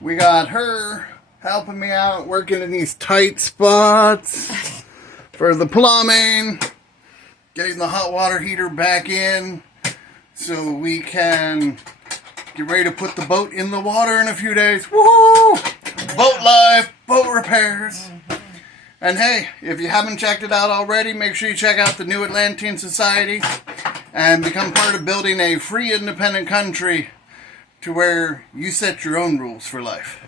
We got her helping me out, working in these tight spots for the plumbing, getting the hot water heater back in so we can get ready to put the boat in the water in a few days. Woo! Boat life, boat repairs. And hey, if you haven't checked it out already, make sure you check out the new Atlantis Society and become part of building a free, independent country to where you set your own rules for life.